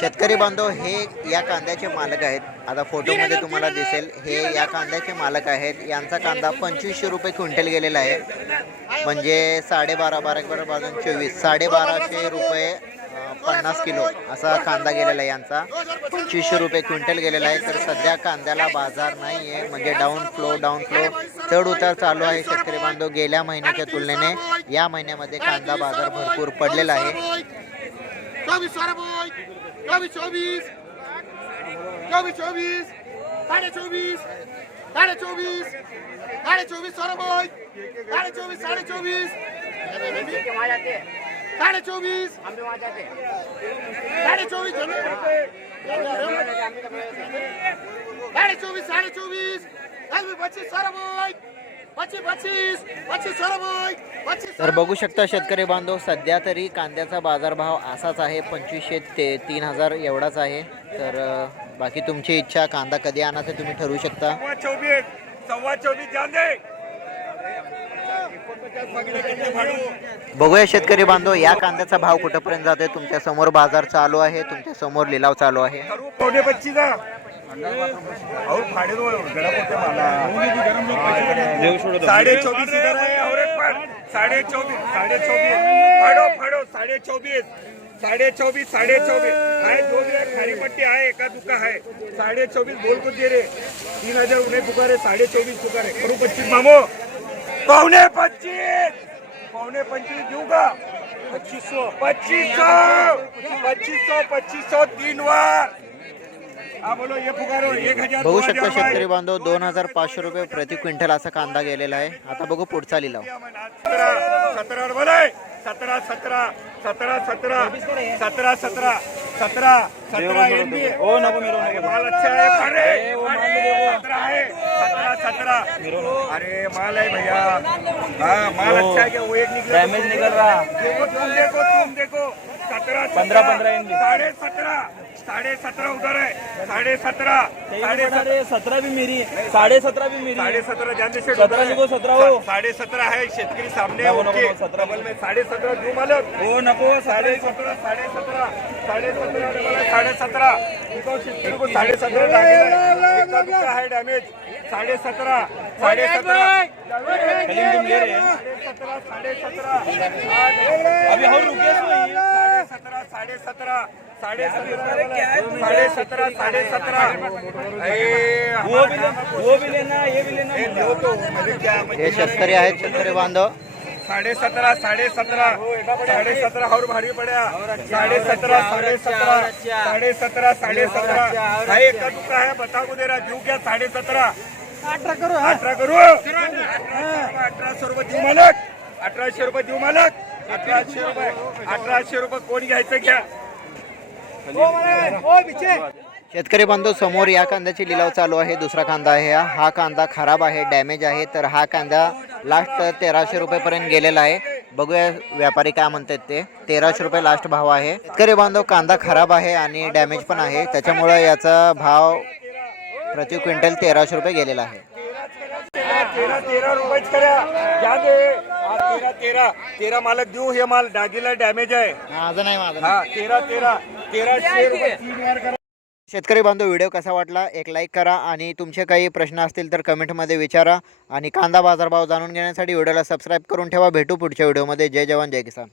शेतकरी बांधव हे या कांद्याचे मालक आहेत. आता फोटोमध्ये तुम्हाला दिसेल हे या कांद्याचे मालक आहेत. यांचा कांदा पंचवीसशे रुपये क्विंटल गेलेला आहे. म्हणजे साडेबारा बारा बारा बाजून चोवीस साडेबाराशे रुपये पन्नास किलो असा कांदा गेलेला आहे यांचा. पंचवीसशे रुपये क्विंटल गेलेला आहे. तर सध्या कांद्याला बाजार नाही आहे म्हणजे डाऊन फ्लो डाऊन फ्लो चढ उतार चालू आहे शेतकरी बांधव गेल्या महिन्याच्या तुलनेने. या महिन्यामध्ये कांदा बाजार भरपूर पडलेला आहे. চব্বিশ সারাবই চব্বিশ চব্বিশ চব্বিশ চব্বিশ সাড়ে চব্বিশ সাড়ে চব্বিশ সাড়ে চব্বিশ সারাবই সাড়ে চব্বিশ সাড়ে চব্বিশ সাড়ে চব্বিশ সাড়ে চব্বিশ সাড়ে চব্বিশ সাড়ে চব্বিশ পঁচিশ সারাবই तर बघू शकता शेतकरी बांधव सध्या तरी कांद्याचा बाजारभाव असाच आहे पंचवीसशे ते तीन हजार एवढाच आहे. तर बाकी तुमची इच्छा कांदा कधी आणायचं तुम्ही ठरवू शकता. बघूया शेतकरी बांधव या कांद्याचा भाव कुठंपर्यंत जातोय? तुमच्यासमोर बाजार चालू आहे तुमच्यासमोर लिलाव चालू आहे. अहो फाडे दो गडा पोते मला साडे चौबीस इधर आहे और एक फाड. साडे चौबीस साडे चौबीस फाडो फाडो साडे चौबीस साडे चौबीस साडे चौबीस आहे दो दिवस खारी पट्टी आहे एका दुका आहे. साडे चौबीस बोल को दे रे? तीन हजार उन्हें पुकार है साडे चौबीस पुकार है करू पच्चीस मामो. पावणे पच्चीस. पावणे पंचवीस देऊ का? पच्चीस सौ पच्चीस सौ पच्चीस सौ पच्चीस सौ तीन वार हा बोलो ये पुकारो एक हजार बघू शकता शेतकरी बांधव दोन हजार पाचशे रुपये प्रति क्विंटल असा कांदा गेलेला आहे. आता बघू पुढचा लिलाव. सतरा सतरा सतरा सतरा सतरा सतरा सतरा सतरा सतरा सतरा एनबी ओ नको मेरो माल अच्छा है अरे सतरा है सतरा सतरा. अरे माल है भैया. हाँ माल अच्छा है क्या वो एक निकला डैमेज निकल रहा. देखो तुम देखो तुम देखो. पंधरा पंधरा साडे सतरा साडे सतरा उधर आहे. साडे सतरा साडे सतरा बी मेरी साडे सतरा भी मेरी साडे सतरा ज्या दिवशी सतरा लिखो सतरा हो. साडे सतरा आहे शेतकरी सामने ओके. सतरा बल साडे सतरा दू मालक. हो नको साडे सतरा साडे सतरा साडे सतरा साडे सतरा साडे सतरा है डॅमेज साडे सतरा साडे सतरा साडे सतरा अभी और साडेसतरा साडेसतरा साडेसतरा शेतकरी आहेत शेतकरी बांधव. साडेसतरा साडेसतरा. साडेसतरा और भारी पड्या. साडेसतरा साडेसतरा. साडेसतरा साडेसतरा. हा एका तुका आहे बतावू देरा जीव घ्या साडेसतरा. अठरा करू अठरा करू. अठराशे रुपये देऊ मालक अठराशे रुपये देऊ मालक अठराशे रुपये. अठराशे रुपये कोण घ्यायचं घ्या. शेतकरी बांधव समोर या कांद्याची लिलाव चालू आहे. दुसरा कांदा आहे हा. हा कांदा खराब आहे डॅमेज आहे. तर हा कांदा लास्ट तेराशे रुपयेपर्यंत गेलेला आहे. बघूया व्यापारी काय म्हणतात ते. तेराशे रुपये लास्ट भाव आहे. शेतकरी बांधव कांदा खराब आहे आणि डॅमेज पण आहे. त्याच्यामुळे याचा भाव प्रति क्विंटल तेराशे रुपये गेलेला आहे. तेरा तेरा. हा, मालक देऊ हे माल डागीला डॅमेज आहे. माझं नाही माझं हा तेरा तेरा. तेराशे रुपये तीन वार करा. शेतकरी बांधव व्हिडिओ कसा वाटला? एक लाईक करा आणि तुमचे काही प्रश्न असतील तर कमेंटमध्ये विचारा. आणि कांदा बाजारभाव जाणून घेण्यासाठी व्हिडिओला सबस्क्राईब करून ठेवा. भेटू पुढच्या व्हिडिओमध्ये. जय जवान जय किसान.